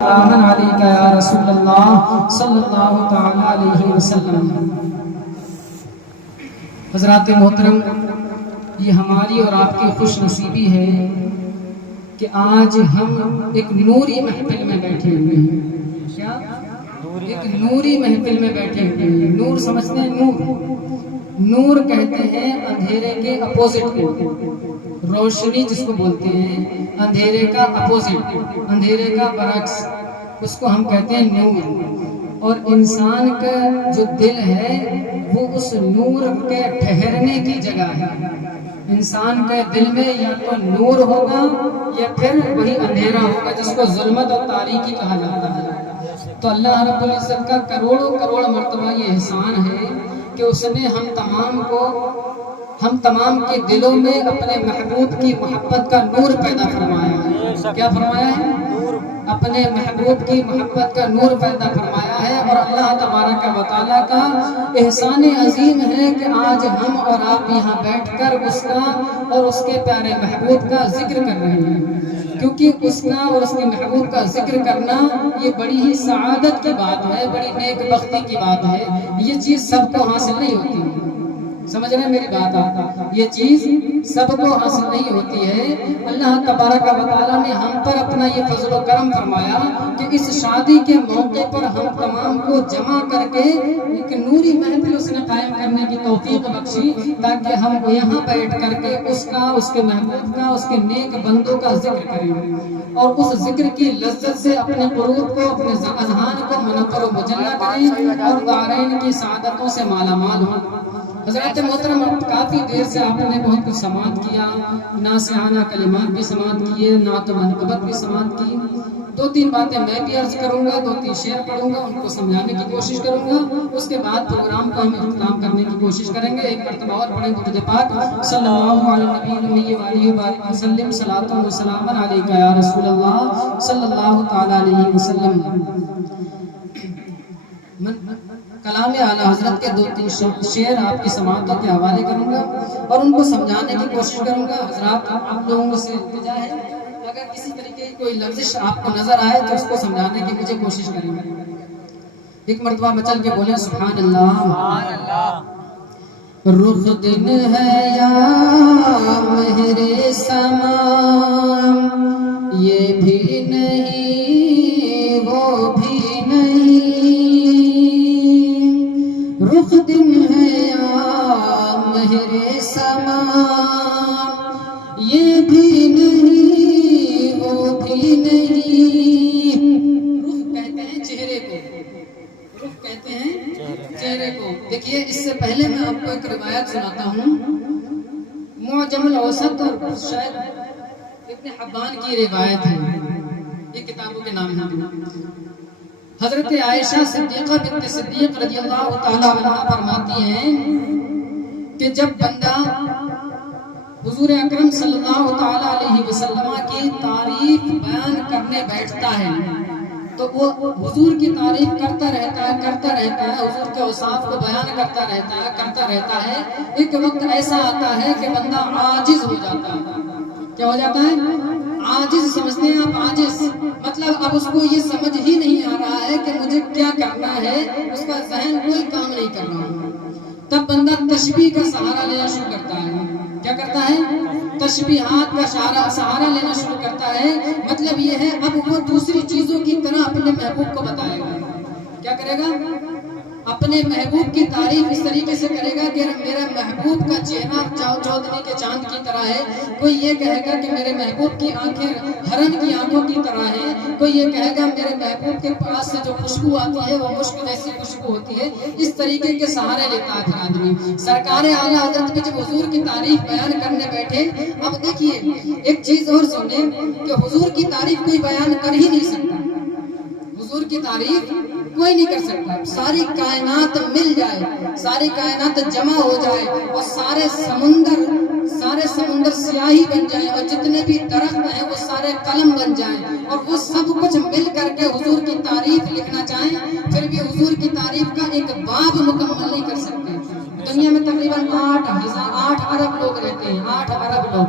آمن علیکہ یا رسول اللہ صلی اللہ تعالی علیہ وسلم۔ حضرات محترم، یہ ہماری اور آپ کی خوش نصیبی ہے کہ آج ہم ایک نوری محفل میں بیٹھے ہوئے ہیں۔ کیا؟ ایک نوری محفل میں بیٹھے ہوئے ہیں۔ نور سمجھتے ہیں؟ نور کہتے ہیں اندھیرے کے اپوزٹ کو، روشنی جس کو بولتے ہیں، اندھیرے کا اپوزٹ، اندھیرے کا برعکس، اس کو ہم کہتے ہیں نور۔ اور انسان کا جو دل ہے وہ اس نور کے ٹھہرنے کی جگہ ہے۔ انسان کے دل میں یا تو نور ہوگا یا پھر وہی اندھیرا ہوگا جس کو ظلمت اور تاریکی کہا جاتا ہے۔ تو اللہ رب العزت کا کروڑوں کروڑ مرتبہ یہ احسان ہے کہ اس نے ہم تمام کے دلوں میں اپنے محبوب کی محبت کا نور پیدا فرمایا ہے۔ کیا فرمایا ہے؟ اپنے محبوب کی محبت کا نور پیدا فرمایا ہے۔ اور اللہ تبارک و تعالیٰ کا احسان عظیم ہے کہ آج ہم اور آپ یہاں بیٹھ کر اس کا اور اس کے پیارے محبوب کا ذکر کر رہے ہیں، کیونکہ اس کا اور اس کے محبوب کا ذکر کرنا یہ بڑی ہی سعادت کی بات ہے، بڑی نیک بختی کی بات ہے۔ یہ چیز سب کو حاصل نہیں ہوتی، سمجھ رہے ہیں میری بات آپ؟ یہ چیز سب کو حاصل نہیں ہوتی ہے۔ اللہ تبارک و تعالیٰ نے ہم پر اپنا یہ فضل و کرم فرمایا کہ اس شادی کے موقع پر ہم تمام کو جمع کر کے ایک نوری محفل اس نے قائم کرنے کی توفیق بخشی، تاکہ ہم یہاں بیٹھ کر کے اس کا، اس کے محبوب کا، اس کے نیک بندوں کا ذکر کریں اور اس ذکر کی لذت سے اپنے قلوب کو، اپنے اذہان کو منور و مجلہ کریں اور دارین کی سعادتوں سے مالا مال ہوں۔ حضرات محترم، کافی دیر سے آپ نے بہت کچھ سماعت کیا، ناصحانہ کلمات بھی سماعت کیے، نعت و منقبت بھی سماعت کی۔ دو تین باتیں میں بھی عرض کروں گا، دو تین شعر پڑھوں گا، ان کو سمجھانے کی کوشش کروں گا۔ اس کے بعد پروگرام کو ہم اختتام کرنے کی کوشش کریں گے۔ ایک مرتبہ اور پڑھیں درود پاک صلی اللہ علیہ وآلہ وسلم، صلاۃ و سلام علیکہ یا رسول اللہ صلی اللہ تعالی علیہ وسلم۔ کلام اعلیٰ حضرت کے دو تین شعر آپ کی سماعتوں کے حوالے کروں گا اور ان کو سمجھانے کی کوشش کروں گا۔ حضرات آپ لوگوں سے التجا ہے، اگر کسی طریقے کی کوئی لفظ آپ کو نظر آئے تو اس کو سمجھانے کی مجھے کوشش کریں گے۔ ایک مرتبہ مچل کے بولیں سبحان اللہ۔ رخ دن ہے یا مہر سما، یہ بھی نہیں وہ بھی نہیں، رخ دن ہے یا مہر سما، یہ بھی نہیں وہ بھی نہیں۔ رخ کہتے ہیں چہرے کو، رخ کہتے ہیں چہرے کو۔ دیکھیے، اس سے پہلے میں آپ کو ایک روایت سناتا ہوں، معجم الاوسط اور شاید ابن حبان کی روایت ہے، یہ کتابوں کے نام ہیں۔ حضرت عائشہ صدیقہ بنت صدیق رضی اللہ تعالی عنہ فرماتی ہیں کہ جب بندہ حضور اکرم صلی اللہ تعالی علیہ وسلم کی تعریف بیان کرنے بیٹھتا ہے تو وہ حضور کی تعریف کرتا رہتا ہے، حضور کے اوصاف کو بیان کرتا رہتا ہے۔ ایک وقت ایسا آتا ہے کہ بندہ عاجز ہو جاتا ہے۔ کیا ہو جاتا ہے؟ عاجز۔ سمجھتے ہیں آپ؟ عاجز مطلب اب اس کو یہ سمجھ ہی نہیں آ رہا ہے کہ مجھے کیا کرنا ہے، اس کا ذہن کوئی کام نہیں کر رہا۔ تب بندہ تشبیہ کا سہارا لینا شروع کرتا ہے۔ کیا کرتا ہے؟ تشبیہات کا سہارا لینا شروع کرتا ہے۔ مطلب یہ ہے اب وہ دوسری چیزوں کی طرح اپنے محبوب کو بتائے گا۔ کیا کرے گا؟ اپنے محبوب کی تعریف اس طریقے سے کرے گا کہ میرے محبوب کا چہرہ چودھری کے چاند کی طرح ہے، کوئی یہ کہے گا کہ میرے محبوب کی آنکھیں ہرن کی آنکھوں کی طرح ہیں، کوئی یہ کہے گا میرے محبوب کے پاس سے جو خوشبو آتی ہے وہ مشک جیسی خوشبو ہوتی ہے۔ اس طریقے کے سہارے لیتا ہے پھر آدمی۔ سرکار اعلیٰ حضرت بھی جب حضور کی تعریف بیان کرنے بیٹھے، اب دیکھیے ایک چیز اور سنیں کہ حضور کی تعریف کوئی بیان کر ہی نہیں سکتا، حضور کی تعریف کوئی نہیں کر سکتا۔ ساری کائنات مل جائے، ساری کائنات جمع ہو جائے اور سارے سمندر سیاہی بن جائیں اور جتنے بھی درخت ہیں وہ سارے قلم بن جائیں اور وہ سب کچھ مل کر کے حضور کی تعریف لکھنا چاہیں، پھر بھی حضور کی تعریف کا ایک باب مکمل نہیں کر سکتے۔ دنیا میں تقریباً 8 ارب لوگ رہتے ہیں، 8 ارب لوگ،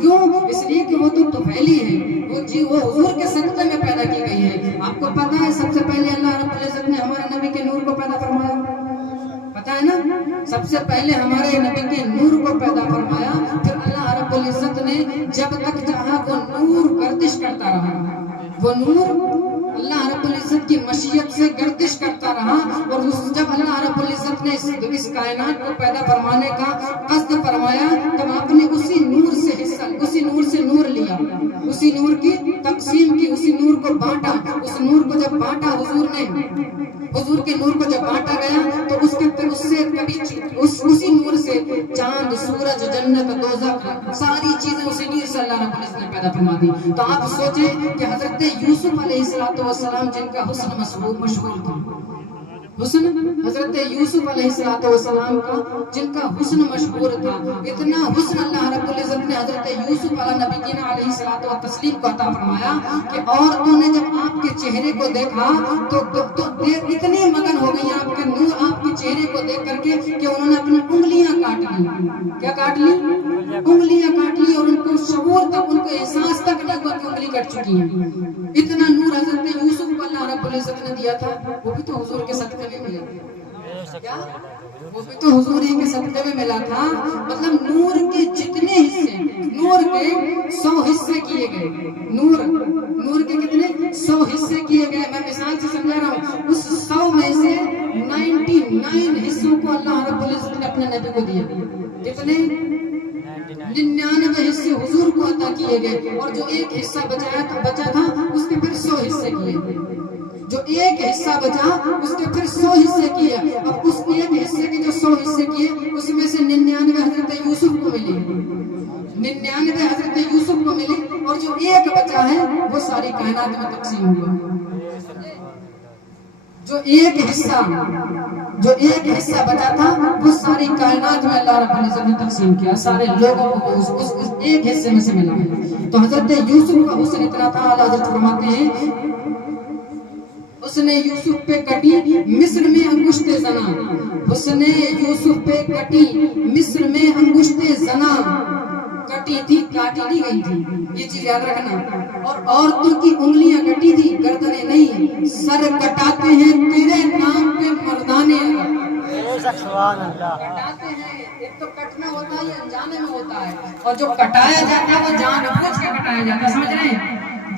کیوں؟ اس لیے کہ وہ تو طفیلی ہے, وہ حضور کے صدقے میں پیدا کی گئی ہے. آپ کو پتا ہے سب سے پہلے اللہ رب العزت نے ہمارے نبی کے نور کو پیدا فرمایا, پتا ہے نا, سب سے پہلے ہمارے نبی کے نور کو پیدا فرمایا. پھر اللہ رب العزت نے جب تک چاہا وہ نور گردش کرتا رہا, وہ نور اللہ رب العزت کی مشیت سے گردش کرتا رہا. اور جب اللہ رب العزت نے اس کائنات کو پیدا فرمانے کا قصد فرمایا, تب آپ نے اسی نور سے حصہ, اسی نور سے نور لیا, اسی نور کی تقسیم کی, اسی نور کو بانٹا. اس نور کو جب بانٹا حضور نے, حضور کے نور کو جب بانٹا گیا تو اس سے کبھی اسی نور سے چاند, سورج, جنت, دوزخ, ساری چیزیں اسی نور سے اللہ رب العزت نے پیدا فرما دی. تو آپ سوچیں کہ حضرت یوسف علیہ السلام جن کا حسن مشہور تھا, حسن حضرت یوسف علیہ السلام کا جن کا حسن مشہور تھا, اتنا حسن اللہ رب العزت نے حضرت یوسف علیہ نبی علیہ الصلوۃ والتسلیم کو عطا فرمایا کہ عورتوں نے جب آپ کے چہرے کو دیکھا تو اتنی مگن ہو گئی آپ کے نور, آپ کے چہرے کو دیکھ کر کے کہ انہوں نے اپنی انگلیاں کاٹ لی. کیا کاٹ لی؟ انگلیاں کاٹ لی. اور ان کو شعور تک, ان کو احساس تک نہیں ہوا کہ انگلی کٹ چکی ہے. اتنا نور حضرت یوسف کو اللہ رب العزت نے دیا تھا, وہ بھی تو حضور کے صدقے میں ملا. کیا وہ بھی تو حضور ہی کے صدقے میں ملا تھا. مطلب نور کے جتنے حصے, نور کے 100 حصے کیے گئے, نور کے کتنے 100 حصے کیے گئے. میں مثال سے سمجھا رہا ہوں. اس 100 میں سے 99 حصوں کو اللہ رب العزت نے اپنے نبی کو دیا. کتنے؟ 99 حصے حضور کو عطا کیے گئے. اور جو ایک حصہ بچا تھا اس کے پھر 100 حصے کیے. جو ایک حصہ بچا اس کے پھر 100 حصے کیے. اب اس ایک حصے کے جو 100 حصے کیے اس میں سے 99 حضرت یوسف کو ملی, 99 حضرت یوسف کو ملی. اور جو ایک بچا ہے وہ ساری کائنات میں تقسیم ہوا. جو ایک حصہ بچا تھا وہ ساری کائنات میں اللہ رب العزت نے تقسیم کیا, سارے لوگوں کو اس ایک حصے میں سے ملا. تو حضرت یوسف کا حسن اتنا تھا, اعلیٰ حضرت فرماتے ہیں اس نے یوسف پہ کٹی مصر میں انگشت زنا, اس نے یوسف پہ کٹی مصر میں انگشت زنا. کٹی تھی, کاٹی نہیں گئی تھی, یہ چیز یاد رکھنا. اور عورتوں کی انگلیاں کٹی تھی, گردنیں نہیں. سر کٹاتے ہیں تیرے نام پہ مردانے کٹاتے ہیں. ایک تو کٹنا ہوتا ہے یہ انجانے میں ہوتا ہے, اور جو کٹایا جاتا ہے وہ جان بوجھ کے کٹایا جاتا ہے. سمجھ رہے ہیں؟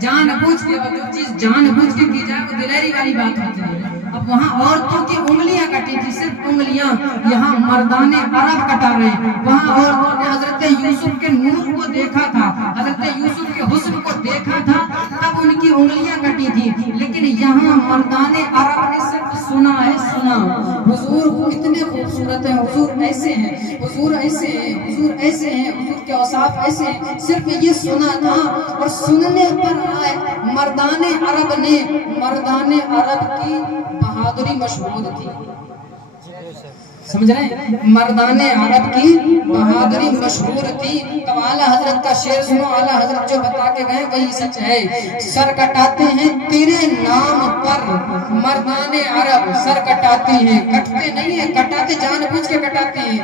جان بوجھ کے, اور جو چیز جان بوجھ کے کی جائے وہ دلیری والی بات ہوتی ہے. اب وہاں عورتوں کی انگلیاں کٹی تھی, صرف انگلیاں. یہاں مردان عرب کٹا رہے ہیں. وہاں عورتوں نے حضرت یوسف کے نور کو دیکھا تھا, حضرت یوسف کے حسن کو دیکھا تھا, تب ان کی انگلیاں کٹی تھی. لیکن یہاں مردان عرب نے صرف سنا ہے, سنا. حضور اتنے خوبصورت ہیں, حضور ایسے ہیں, حضور ایسے ہیں, حضور ایسے ہیں, حضور کے اوصاف ایسے ہیں, صرف یہ سنا تھا. اور سننے پر آئے مردان عرب نے, مردان عرب کی بہادری مشہور تھی. سمجھ رہے ہیں؟ مردان عرب کی بہادری مشہور تھی. تب اعلیٰ حضرت کا شعر سنو, اعلیٰ حضرت جو بتا کے گئے وہی سچ ہے. سر کٹاتے ہیں تیرے نام پر مردان عرب, سر کٹاتے ہیں, کٹتے نہیں ہیں, کٹاتے جان بوجھ کے کٹاتے ہیں.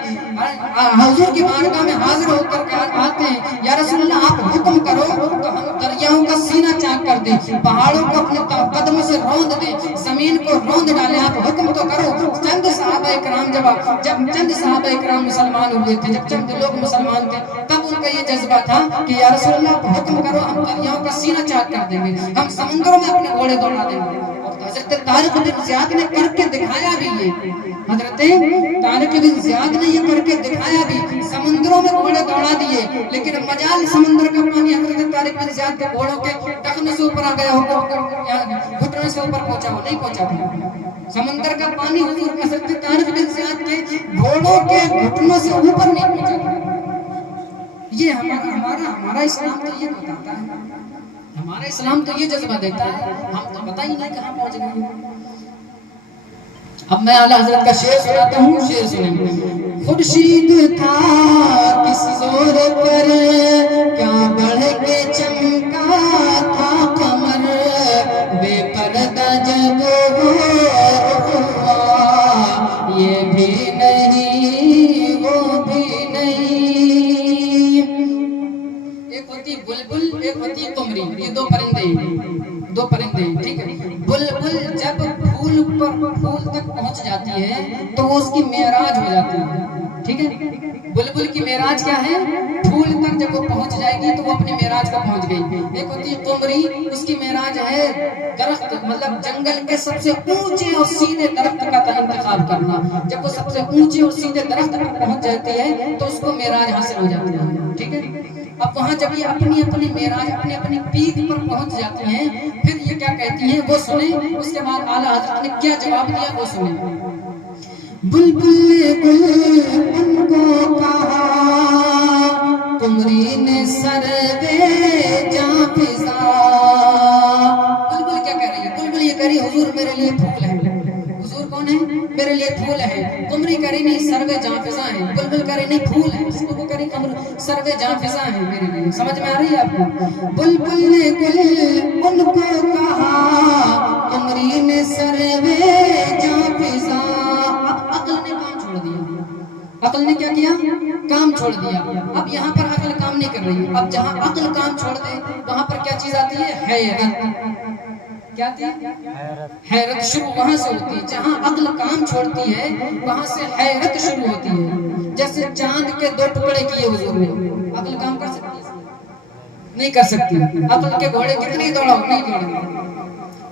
حضور کی بارگاہ میں حاضر ہو کر کے آتے ہیں, یا رسول اللہ آپ حکم کرو تو ہم دریاؤں کا سینہ چاک کر دیں, پہاڑوں کو اپنے قدموں سے روند دیں, زمین کو روند ڈالیں, آپ حکم تو کرو. چند صحابہ کرام جب چند صحابہ اکرام مسلمان ہوئے تھے, جب چند لوگ مسلمان تھے, تب ان کا یہ جذبہ تھا کہ یا رسول اللہ آپ حکم کرو, ہم دریاؤں کا سینہ چاک کر دیں گے, ہم سمندروں میں اپنے گھوڑے دوڑا دیں گے. حضرت طارق بن زیاد نے کر کے دکھایا بھی یہ, حضرت طارق بن زیاد نے یہ کر کے دکھایا بھی, سمندروں میں گھوڑے دوڑا دیے. لیکن مجال سمندر کا پانی حضرت طارق بن زیاد کے گھوڑوں کے ٹخنے سے اوپر آ گیا ہو, گھٹنے سے اوپر پہنچا ہو, نہیں پہنچا تھا. سمندر کا پانی حضور حضرت طارق بن زیاد کے گھوڑوں کے گھٹنوں سے اوپر نہیں پہنچا تھا. یہ ہمارا اسلام تو یہ بتاتا ہے, ہمارا اسلام تو یہ جذبہ دیتا ہے, ہم تو پتہ ہی نہیں کہاں پہنچ گئے. اب میں اعلیٰ حضرت کا شعر سناتا ہوں, شعر سنیں. خورشید تھا کس زور پر کیا بڑھ کے چمکا تھا قمر, بے پردہ جب ہوا, یہ بھی نہیں وہ بھی نہیں, ہیں، ٹھیک ہے۔ بلبل جب پھول تک پہنچ جاتی ہے تو وہ اس کی معراج ہو جاتی ہے، ٹھیک ہے۔ بلبل کی معراج کیا ہے؟ پھول تک جب وہ پہنچ جائے گی تو وہ اپنی معراج پر پہنچ گئی۔ ایک ہوتی ہے قمری، اس کی معراج ہے درخت، مطلب جنگل کے سب سے اونچے اور سیدھے درخت کا انتخاب کرنا۔ جب وہ سب سے اونچے اور سیدھے درخت پر پہنچ جاتی ہے تو اس کو معراج حاصل ہو جاتی ہے، ٹھیک ہے۔ اب وہاں جب یہ اپنی اپنی معراج اپنی پیک پر پہنچ جاتی ہیں، پھر یہ کیا کہتی ہیں وہ سنیں۔ اس کے بعد اعلیٰ حضرت نے کیا جواب دیا وہ سنیں۔ بلبل گل ان کو کہا، قمری نے سروے جاں فضا۔ بلبل کیا کہہ رہی ہے؟ بلبل یہ کہہ رہی ہے حضور میرے لیے پھول ہے۔ حضور کون ہے؟ میرے لیے پھول ہے۔ قمری کہہ رہی نہیں سروے جاں فضا ہے۔ بلبل کہہ رہی نہیں پھول ہے، اس کو وہ کہہ رہی سروے جاں فضا ہے میرے لیے۔ سمجھ میں آ رہی ہے آپ کو؟ بلبل نے گل ان کو کہا، قمری نے سروے جاں فضا۔ عقل نے کام چھوڑ دیا، عقل نے کیا کیا؟ کام چھوڑ دیا۔ اب یہاں پر عقل کام نہیں کر رہی، اب جہاں عقل کام چھوڑ دے وہاں پر کیا چیز آتی ہے؟ حیرت۔ کیا آتی ہے؟ حیرت شروع وہاں سے ہوتی ہے۔ جہاں عقل کام چھوڑتی ہے وہاں سے حیرت شروع ہوتی ہے۔ جیسے چاند کے 2 ٹکڑے کیے حضور نے، عقل کام کر سکتی ہے؟ نہیں کر سکتی۔ عقل کے گھوڑے کتنی دوڑاؤ نہیں دوڑیں۔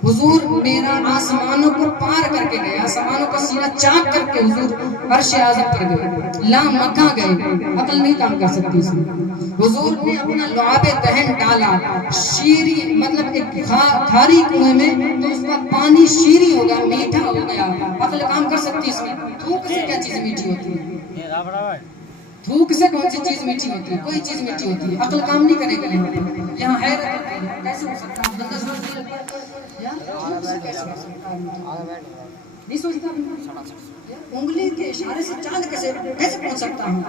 حضور میرا آسمانوں کو پار کر کے گئے، آسمانوں کا سینہ چاک کر کے حضور عرش اعظم پر گئے، لامکاں گئے، عقل نہیں کام کر سکتی اس میں۔ حضور نے اپنا لعاب دہن ڈالا، شیری مطلب ایک کھاری کنویں میں، تو اس کا پانی شیری ہو گیا، میٹھا ہو گیا، عقل کام کر سکتی اس میں؟ تھوک سے کیا چیز میٹھی ہوتی ہے؟ تھوک سے کون سی چیز میٹھی ہوتی ہے؟ کوئی چیز میٹھی ہوتی ہے، عقل کام نہیں کرے گا۔ یہاں حیرت ہوتی ہے، کیسے ہو سکتا ہے؟ نہیں سوچتا انگلی کے اشارے سے چاند کیسے پہنچ سکتا ہوں؟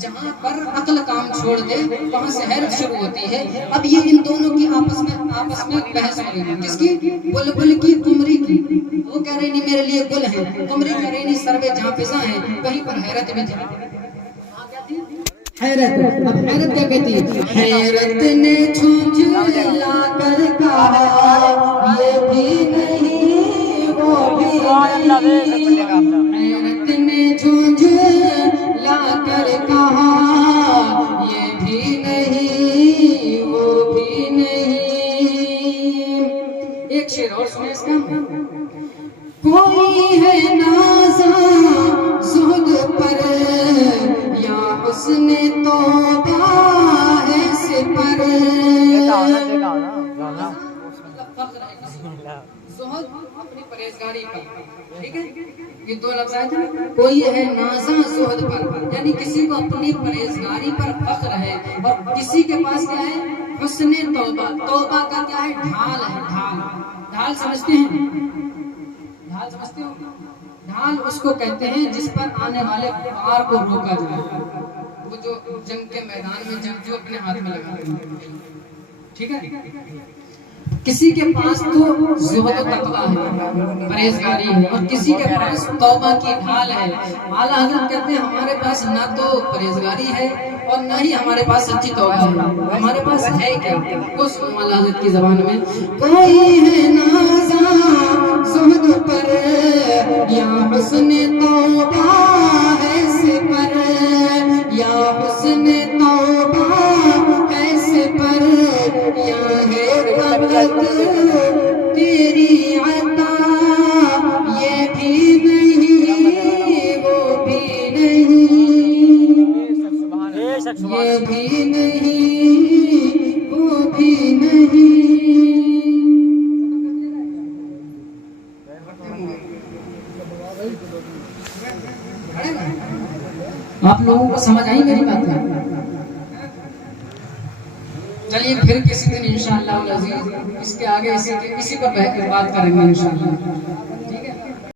جہاں پر عقل کام چھوڑ دے وہاں سے حیرت شروع ہوتی ہے۔ اب یہ ان دونوں کی آپس میں بحث ہو رہی ہے، کس کی؟ بلبل کی، قمری کی۔ وہ کہہ رہی نہیں میرے لیے گل ہے، قمری کہہ رہی نہیں سروے جہاں فضا ہے۔ کہیں پر حیرت بھی تھی، حیرت۔ اب حیرت کیا کہتی ہے؟ حیرت نے جھنجھلا کر کہا یہ بھی نہیں وہ بھی نہیں۔ حیرت نے جھنجھلا کر کہا یہ بھی نہیں وہ بھی نہیں۔ ایک شعر اور سنیں اس کا۔ کوئی ہے نازاں زہد پر یا حسن توبہ ہے سپر۔ زہد اپنی پرہیزگاری پر، ٹھیک ہے، یہ 2 لفظ آئے تھے۔ کوئی ہے نازاں زہد پر، یعنی کسی کو اپنی پرہیزگاری پر فخر ہے، اور کسی کے پاس کیا ہے؟ حسن توبہ۔ توبہ کا کیا ہے؟ ڈھال ہے، ڈھال۔ ڈھال سمجھتے ہیں؟ ڈھال سمجھتے ہو؟ ڈھال اس کو کہتے ہیں جس پر آنے والے وار کو روکا جائے، وہ جو جنگ کے میدان میں جنگجو اپنے ہاتھ میں لگاتے ہیں، ٹھیک ہے۔ کسی کے پاس تو زہد و تقویٰ ہے، پرہیزگاری ہے، اور کسی کے پاس توبہ کی ڈھال ہے۔ اعلیٰ حضرت کہتے ہیں ہمارے پاس نہ تو پرہیزگاری ہے اور نہ ہی ہمارے پاس سچی توبہ ہے، ہمارے پاس ہے کیا؟ وہ سنو اعلیٰ حضرت کی زبان میں۔ کوئی ہے نازاں زہد پر یا حسن توبہ ہے سپر، یا حسن توبہ ہے سپر، یا ہے فقط تیری عطا یہ بھی نہیں وہ بھی نہیں، یہ بھی نہیں وہ بھی نہیں۔ آپ لوگوں کو سمجھ آئی میری بات ہے؟ چلیے پھر کسی دن انشاءاللہ العزیز اس کے آگے اسی پر بات کریں گے انشاءاللہ۔